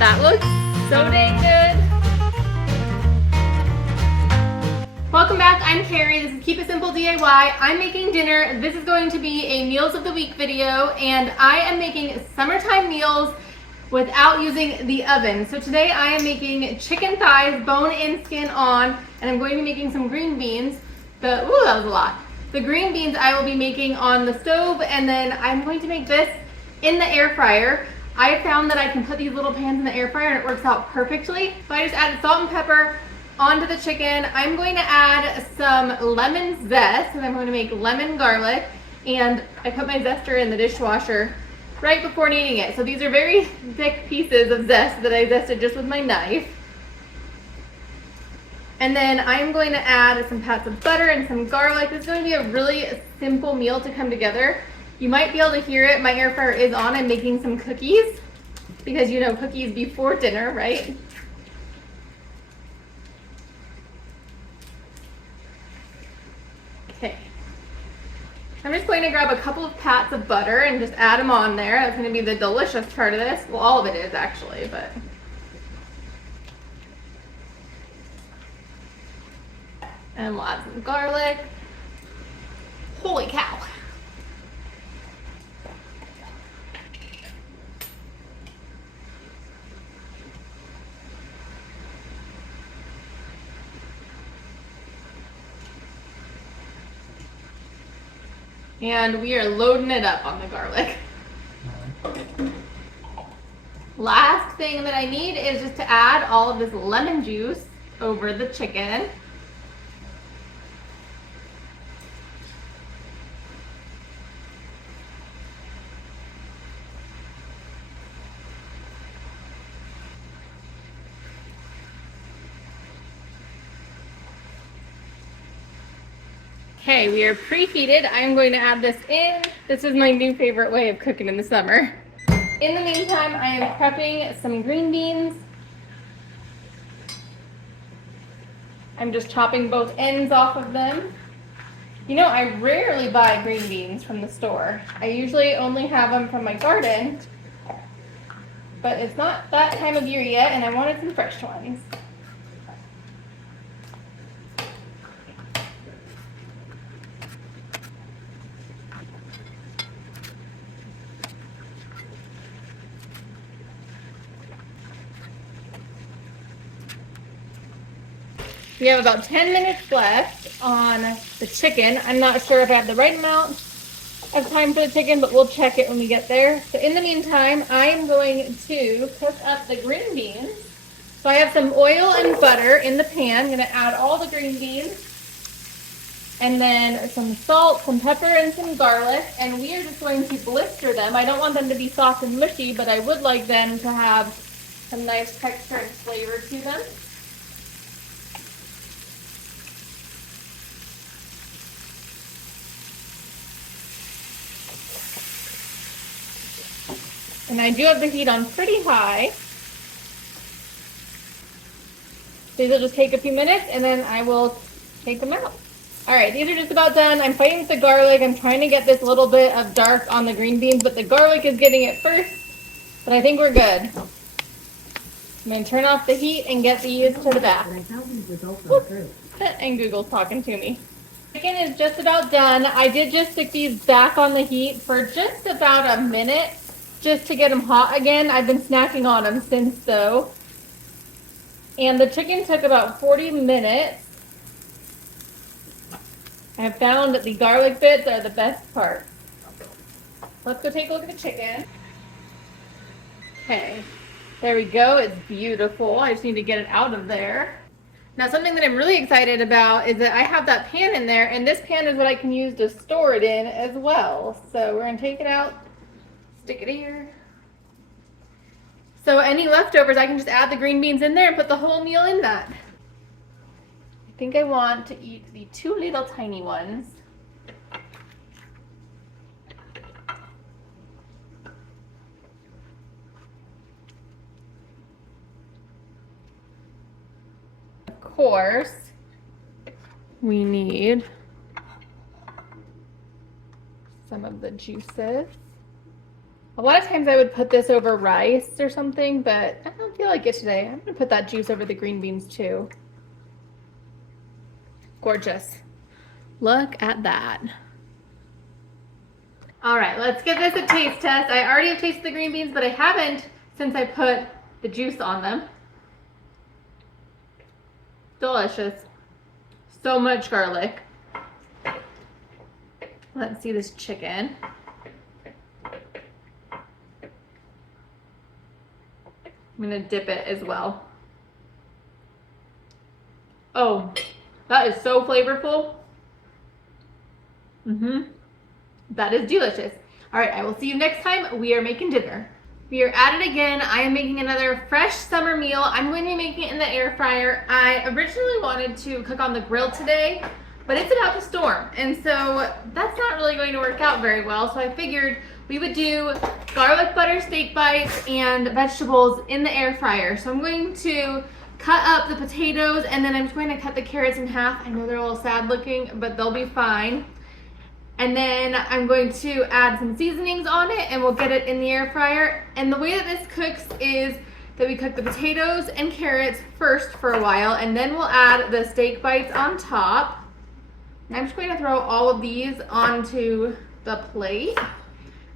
That looks so dang good. Welcome back, I'm Carrie. This is Keep It Simple DIY. I'm making dinner. This is going to be a Meals of the Week video, and I am making summertime meals without using the oven. So today I am making chicken thighs, bone in, skin on, and I'm going to be making some green beans. That was a lot. The green beans I will be making on the stove, and then I'm going to make this in the air fryer. I have found that I can put these little pans in the air fryer and it works out perfectly. So I just added salt and pepper onto the chicken. I'm going to add some lemon zest, and I'm going to make lemon garlic, and I put my zester in the dishwasher right before kneading it. So these are very thick pieces of zest that I zested just with my knife. And then I'm going to add some pats of butter and some garlic. This is going to be a really simple meal to come together. You might be able to hear it. My air fryer is on. I'm making some cookies because you know cookies before dinner, right? Okay. I'm just going to grab a couple of pats of butter and just add them on there. That's going to be the delicious part of this. Well, all of it is actually, but. And we'll add some garlic. Holy cow. And we are loading it up on the garlic. Last thing that I need is just to add all of this lemon juice over the chicken. Okay, we are preheated. I'm going to add this in. This is my new favorite way of cooking in the summer. In the meantime, I am prepping some green beans. I'm just chopping both ends off of them. You know, I rarely buy green beans from the store. I usually only have them from my garden, but it's not that time of year yet, and I wanted some fresh ones. We have about 10 minutes left on the chicken. I'm not sure if I have the right amount of time for the chicken, but we'll check it when we get there. So in the meantime, I am going to cook up the green beans. So I have some oil and butter in the pan. I'm going to add all the green beans, and then some salt, some pepper, and some garlic. And we are just going to blister them. I don't want them to be soft and mushy, but I would like them to have some nice texture and flavor to them. And I do have the heat on pretty high. These will just take a few minutes, and then I will take them out. All right, these are just about done. I'm fighting with the garlic. I'm trying to get this little bit of dark on the green beans, but the garlic is getting it first. But I think we're good. I'm going to turn off the heat and get these to the back. And Google's talking to me. Chicken is just about done. I did just stick these back on the heat for just about a minute, just to get them hot again. I've been snacking on them since though. And the chicken took about 40 minutes. I have found that the garlic bits are the best part. Let's go take a look at the chicken. Okay, there we go. It's beautiful. I just need to get it out of there. Now something that I'm really excited about is that I have that pan in there, and this pan is what I can use to store it in as well. So we're gonna take it out, stick it here. So any leftovers, I can just add the green beans in there and put the whole meal in that. I think I want to eat the 2 little tiny ones. Of course, we need some of the juices. A lot of times I would put this over rice or something, but I don't feel like it today. I'm gonna put that juice over the green beans too. Gorgeous. Look at that. All right, let's give this a taste test. I already have tasted the green beans, but I haven't since I put the juice on them. Delicious. So much garlic. Let's see this chicken. I'm gonna dip it as well. Oh, that is so flavorful. That is delicious. All right, I will see you next time. We are making dinner. We are at it again. I am making another fresh summer meal. I'm going to be making it in the air fryer. I originally wanted to cook on the grill today, but it's about to storm, and so that's not really going to work out very well. So I figured we would do garlic butter steak bites and vegetables in the air fryer. So I'm going to cut up the potatoes, and then I'm just going to cut the carrots in half. I know they're a little sad looking, but they'll be fine. And then I'm going to add some seasonings on it, and we'll get it in the air fryer. And the way that this cooks is that we cook the potatoes and carrots first for a while, and then we'll add the steak bites on top. And I'm just going to throw all of these onto the plate.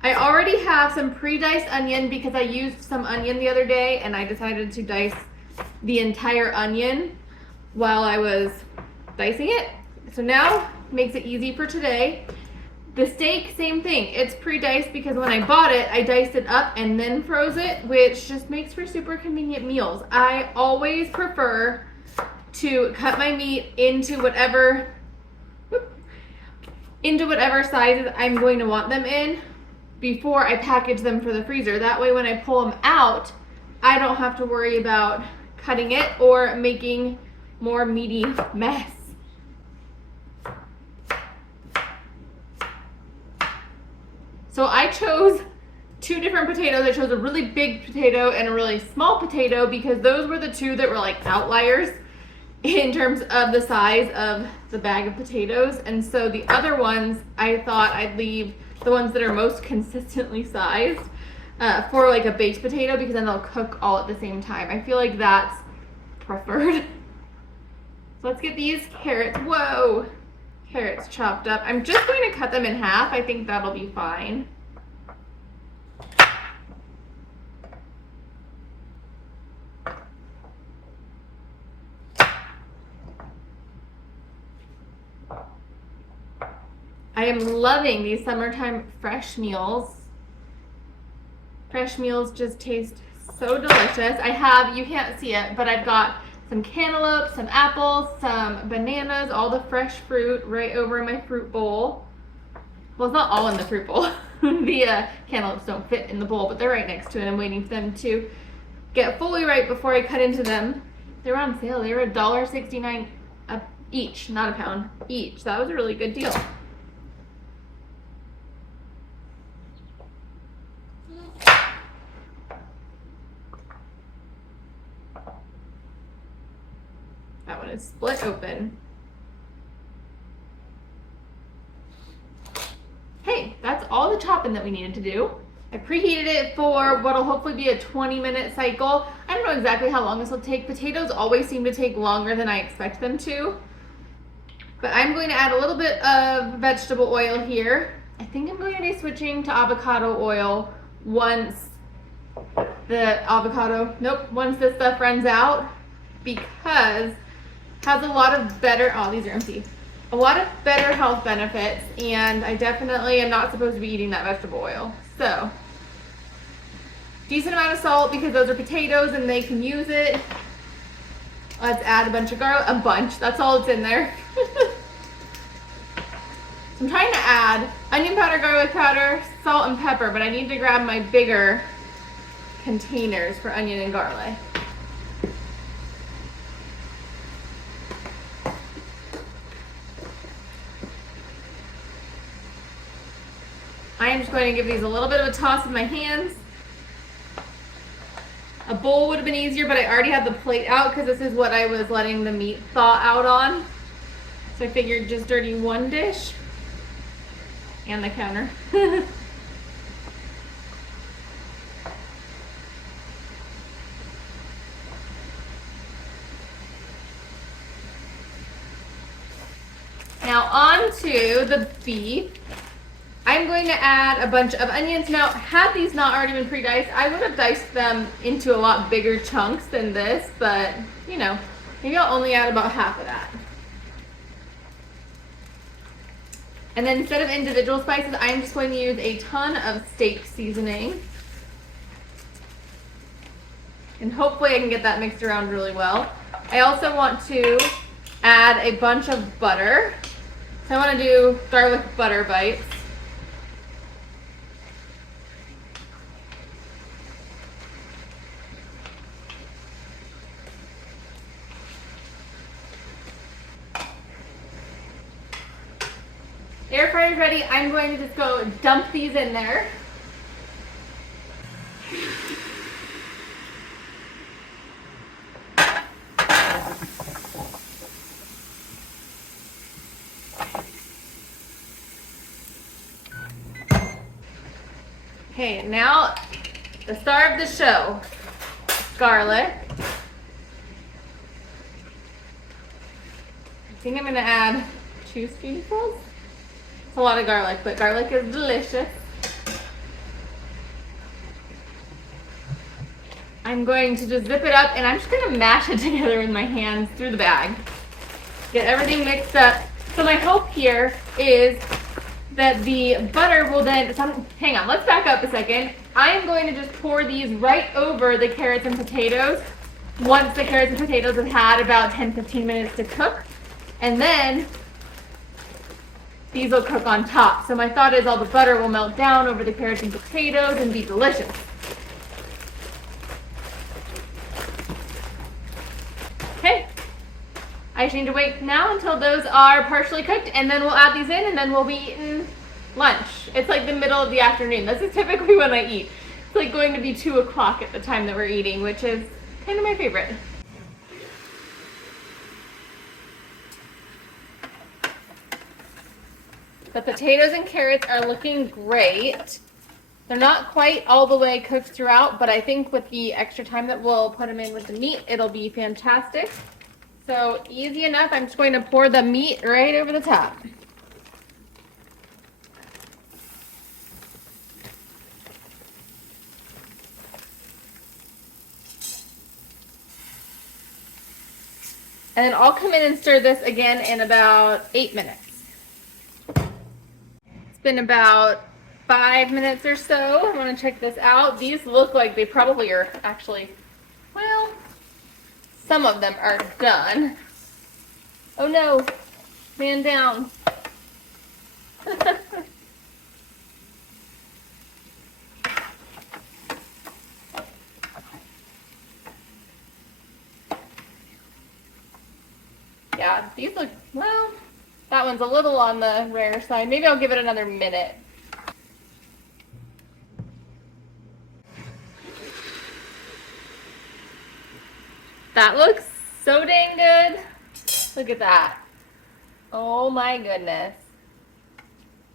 I already have some pre-diced onion because I used some onion the other day, and I decided to dice the entire onion while I was dicing it. So now makes it easy for today. The steak, same thing. It's pre-diced because when I bought it, I diced it up and then froze it, which just makes for super convenient meals. I always prefer to cut my meat into whatever sizes I'm going to want them in before I package them for the freezer. That way when I pull them out, I don't have to worry about cutting it or making more meaty mess. So I chose two different potatoes. I chose a really big potato and a really small potato because those were the two that were like outliers in terms of the size of the bag of potatoes. And so the other ones, I thought I'd leave the ones that are most consistently sized for like a baked potato, because then they'll cook all at the same time. I feel like that's preferred. So let's get these carrots. Whoa! Carrots chopped up. I'm just going to cut them in half. I think that'll be fine. I am loving these summertime fresh meals. Fresh meals just taste so delicious. I have, you can't see it, but I've got some cantaloupe, some apples, some bananas, all the fresh fruit right over in my fruit bowl. Well, it's not all in the fruit bowl. The cantaloupes don't fit in the bowl, but they're right next to it. I'm waiting for them to get fully ripe before I cut into them. They were on sale. They were $1.69 each, not a pound, each. That was a really good deal. That one is split open. Hey, that's all the chopping that we needed to do. I preheated it for what'll hopefully be a 20-minute cycle. I don't know exactly how long this will take. Potatoes always seem to take longer than I expect them to. But I'm going to add a little bit of vegetable oil here. I think I'm going to be switching to avocado oil once once this stuff runs out, because has a lot of better, oh, these are empty, a lot of better health benefits, and I definitely am not supposed to be eating that vegetable oil. So, decent amount of salt because those are potatoes and they can use it. Let's add a bunch of garlic, a bunch, that's all that's in there. So I'm trying to add onion powder, garlic powder, salt, and pepper, but I need to grab my bigger containers for onion and garlic. I am just going to give these a little bit of a toss with my hands. A bowl would have been easier, but I already had the plate out because this is what I was letting the meat thaw out on. So I figured just dirty one dish and the counter. Now on to the beef. I'm going to add a bunch of onions. Now, had these not already been pre-diced, I would have diced them into a lot bigger chunks than this, but you know, maybe I'll only add about half of that. And then instead of individual spices, I'm just going to use a ton of steak seasoning. And hopefully I can get that mixed around really well. I also want to add a bunch of butter. So I want to do garlic butter bites. Air fryer's ready. I'm going to just go dump these in there. Okay, now the star of the show, garlic. I think I'm gonna add 2 spoonfuls. It's a lot of garlic, but garlic is delicious. I'm going to just zip it up and I'm just gonna mash it together with my hands through the bag. Get everything mixed up. So my hope here is that the butter will then, hang on, let's back up a second. I'm going to just pour these right over the carrots and potatoes once the carrots and potatoes have had about 10-15 minutes to cook. And then these will cook on top. So my thought is all the butter will melt down over the carrots and potatoes and be delicious. Okay. I just need to wait now until those are partially cooked, and then we'll add these in, and then we'll be eating lunch. It's like the middle of the afternoon. This is typically when I eat. It's like going to be 2 o'clock at the time that we're eating, which is kind of my favorite. The potatoes and carrots are looking great. They're not quite all the way cooked throughout, but I think with the extra time that we'll put them in with the meat, it'll be fantastic. So easy enough. I'm just going to pour the meat right over the top. And then I'll come in and stir this again in about 8 minutes. It's been about 5 minutes or so. I want to check this out. These look like they probably are actually, well, some of them are done. Oh no, man down. Yeah, these look, well, that one's a little on the rare side. Maybe I'll give it another minute. That looks so dang good. Look at that. Oh my goodness.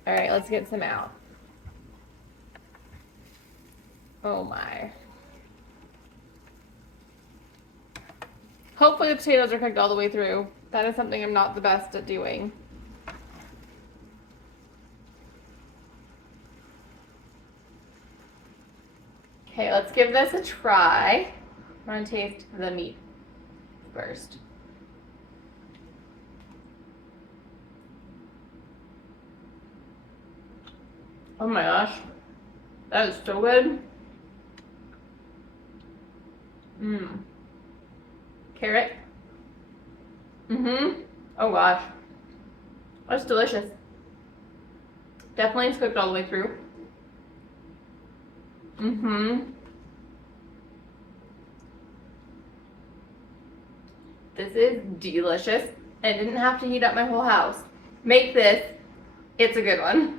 All right, let's get some out. Oh my. Hopefully the potatoes are cooked all the way through. That is something I'm not the best at doing. Okay, let's give this a try. I'm gonna taste the meat first. Oh my gosh, that is so good. Carrot. Oh gosh, that's delicious. Definitely it's cooked all the way through. This is delicious. I didn't have to heat up my whole house. Make this. It's a good one.